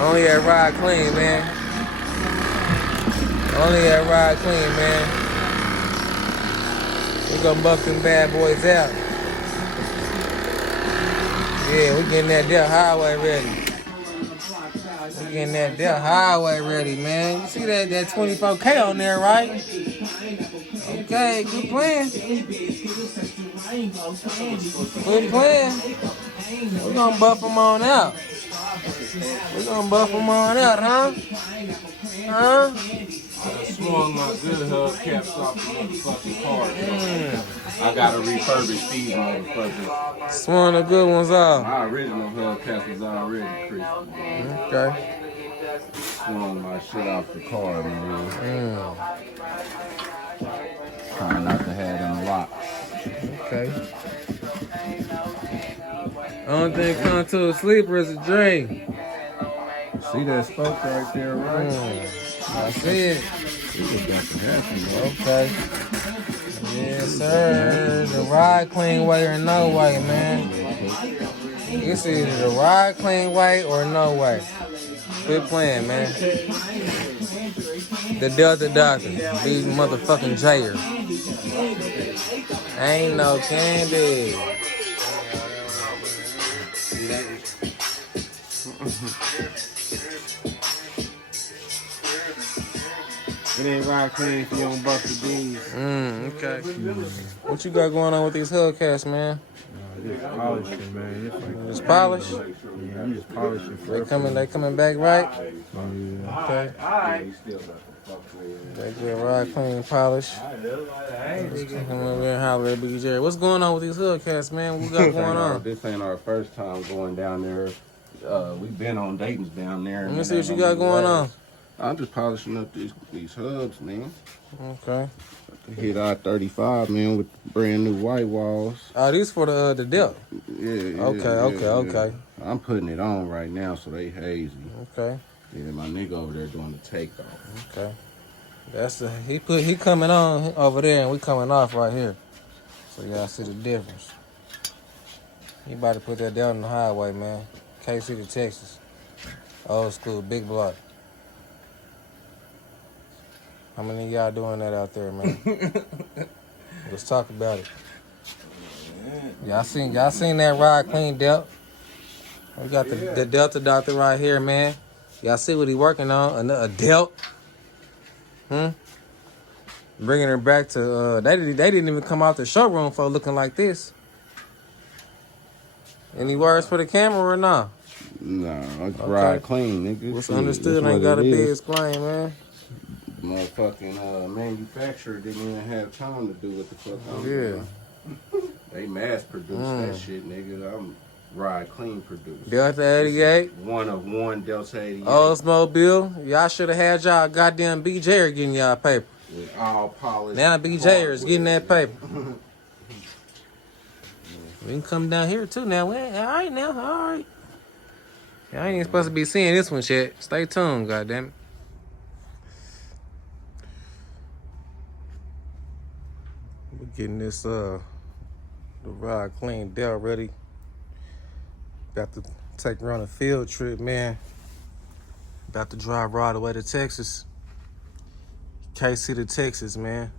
Only at Ride Clean, man. Only at Ride Clean, man. We gonna buff them bad boys out. Yeah, we getting that Del Highway ready. We getting that Del Highway ready, man. You see that 24K on there, right? Okay, good plan. Good plan. We're gonna buff them on out. We're gonna buff them on out, huh? Huh? I swung my good hubcaps off the motherfucking car. I gotta refurbish these motherfuckers. Swung the good ones off. My original hubcaps was already crispy. Okay. Swung my shit off the car, man. Trying not to have them locked. Okay. Only thing come to a sleeper is a dream. See that spoke right there, right? I see it. Okay. Yes, sir. The Ride Clean way or no way, man. It's either the Ride Clean way or no way. Quit playing, man. The Delta Doctor. These motherfucking Jayer. Ain't no candy. It ain't Ride Clean if you don't bust the beans. Okay. What you got going on with these Hellcats, man? Just polishing, man. Just polish? Yeah, I'm just polishing. They coming back right? Yeah. Okay. They get Ride Clean polish. Come over here and holler at BJ. What's going on with these Hellcats, man? What we got going on? This ain't our first time going down there. We've been on Dayton's down there. Let me see what you got going on. I'm just polishing up these hubs, man. Okay. Hit I-35, man, with brand new white walls. Oh, these for the depth. Yeah. Okay. I'm putting it on right now, so they hazy. Okay. Yeah, my nigga over there doing the takeoff. Okay. He coming on over there and we coming off right here. So y'all see the difference. He about to put that down on the highway, man. KC to Texas. Old school, big block. How many of y'all doing that out there, man? Let's talk about it. Y'all seen that Ride Clean Delta? We got the Delta Doctor right here, man. Y'all see what he working on? A Delta. Bringing her back to, they didn't even come out the showroom for looking like this. Any words for the camera or not? Nah, it's Ride Clean, nigga. What's understood ain't gotta be explained, man. Motherfucking manufacturer didn't even have time to do what the fuck I'm doing. They mass produced that shit, nigga. I'm Ride Clean produced. Delta 88. One of one Delta 88. Oldsmobile. Y'all should have had y'all goddamn BJ getting y'all paper. With all polished. Now BJ is getting that paper. We can come down here too now. All right now, all right. Y'all ain't supposed to be seeing this one shit. Stay tuned, goddammit. We're getting this the Ride Clean Dell ready. Got to take her on a field trip, man. About to drive right away to Texas. KC to Texas, man.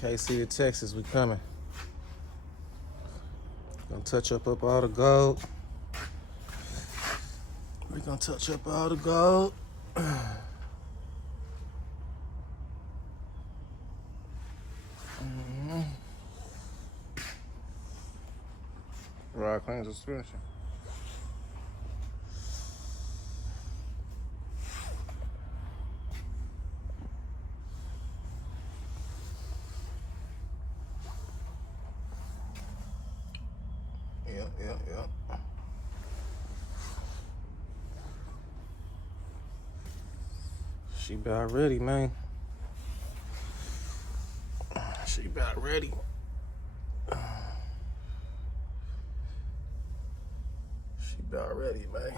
KC to Texas, we coming. Gonna touch up all the gold. We gonna touch up all the gold. Ride Clean suspension. Yep. She about ready, man. She about ready. She about ready, man.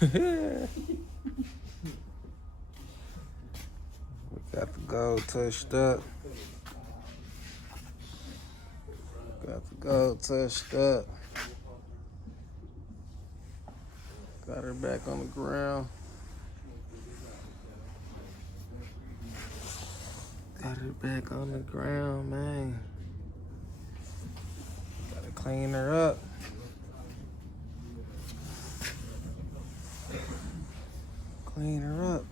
We got the gold touched up. Got the gold touched up. Got her back on the ground. Got her back on the ground, man. Gotta clean her up. Clean her up.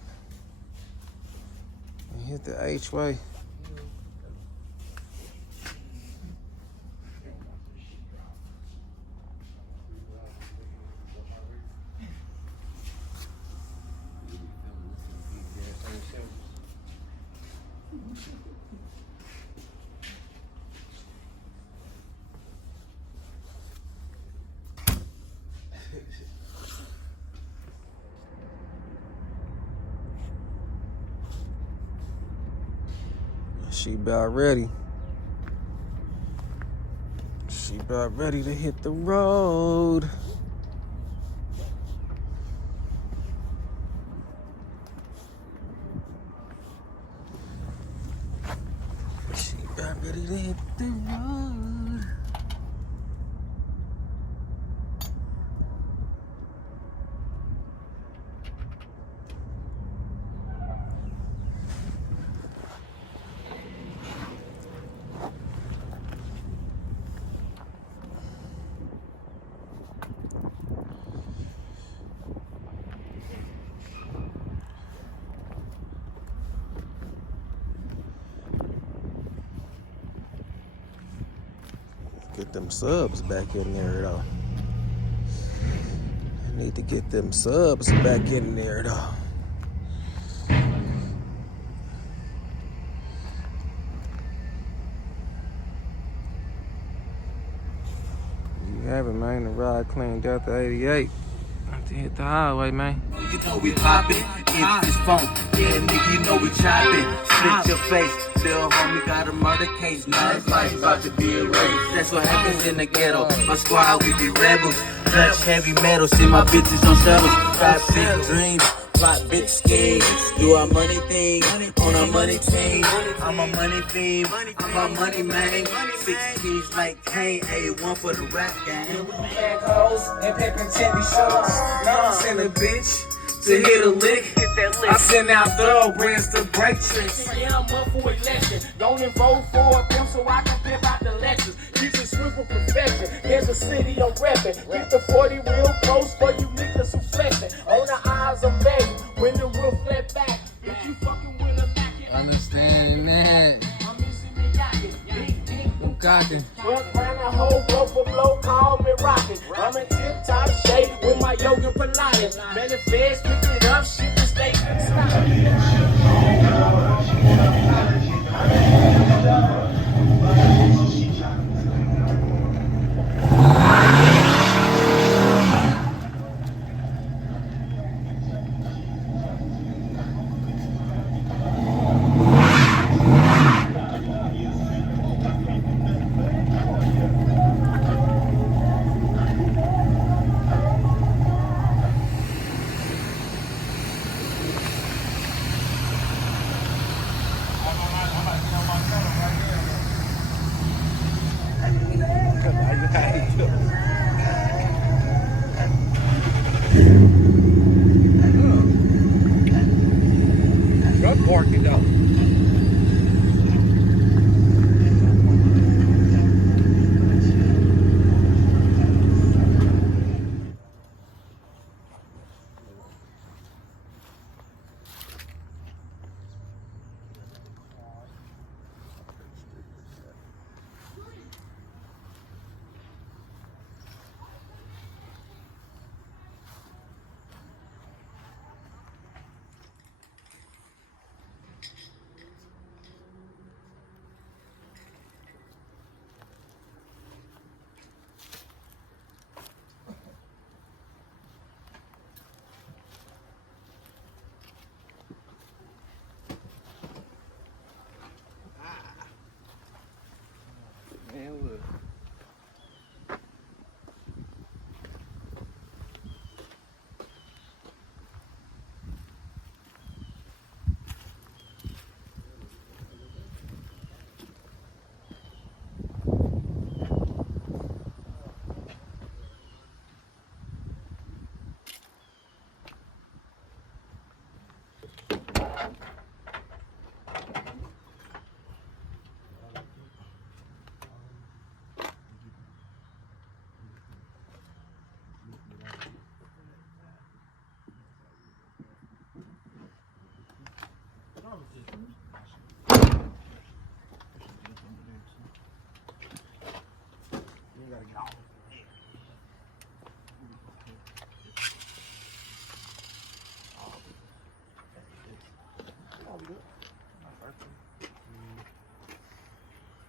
And hit the H-way. She about ready. She about ready to hit the road. She about ready to hit the road. Get them subs back in there though. I need to get them subs back in there though. You have it, man. The ride clean Delta 88. To hit the highway, man. You know we poppin', if it's funk, yeah, nigga, you know we choppin'. Split your face, little homie got a murder case. Now his life about to be erased. That's what happens in the ghetto. My squad, we be rebels. Clutch heavy metal, see my bitches on shuttles. Got big dreams, plot bitch schemes. Do our money thing, on our money team. I'm a money fiend, I'm a money man. 6 keys like Kane, A1 for the rap game. Bag hoes and pepper titty shows. Now I'm sending a bitch to hit a lick. I send out thoroughbreds to break tricks. Yeah, I'm up for election. Don't vote for a pimp so I can pimp out the Lexus. Keep it swift for perfection. Here's a city I'm reppin'. Keep the 40 real close for you niggas who flexin'. On the eyes of baby, when the roof flat back. If you fucking with a Mac, Understanding that. I'm missing the yakin'. I'm cocking. Well, grind a whole blow for blow, call me rockin'. I'm in tip-top shape with my yoga Pilates. Manifest, pick it up, shit to stay Truck parking though.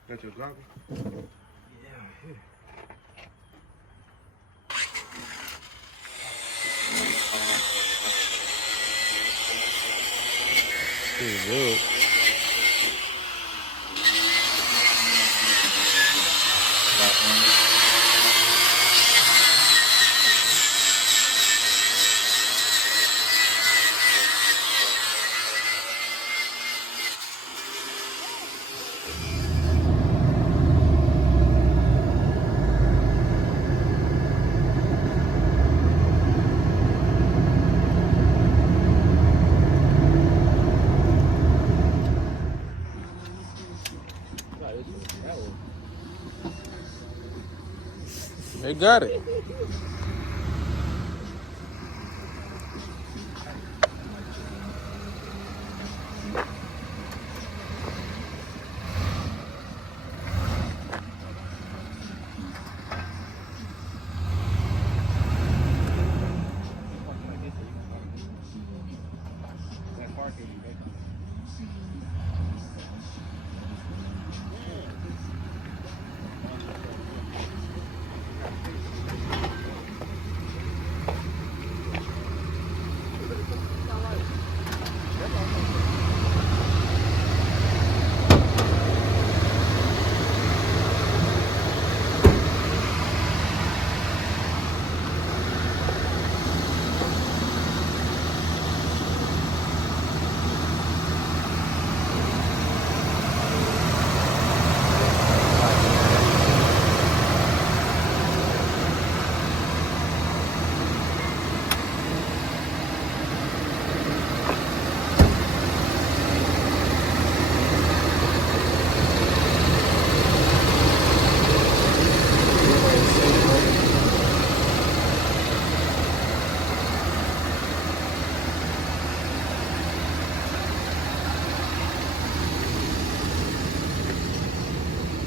Got your goggles? Pretty good. They got it.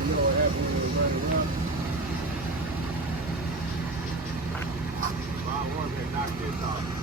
You know what happened when we were running up? I wanted to knock this off.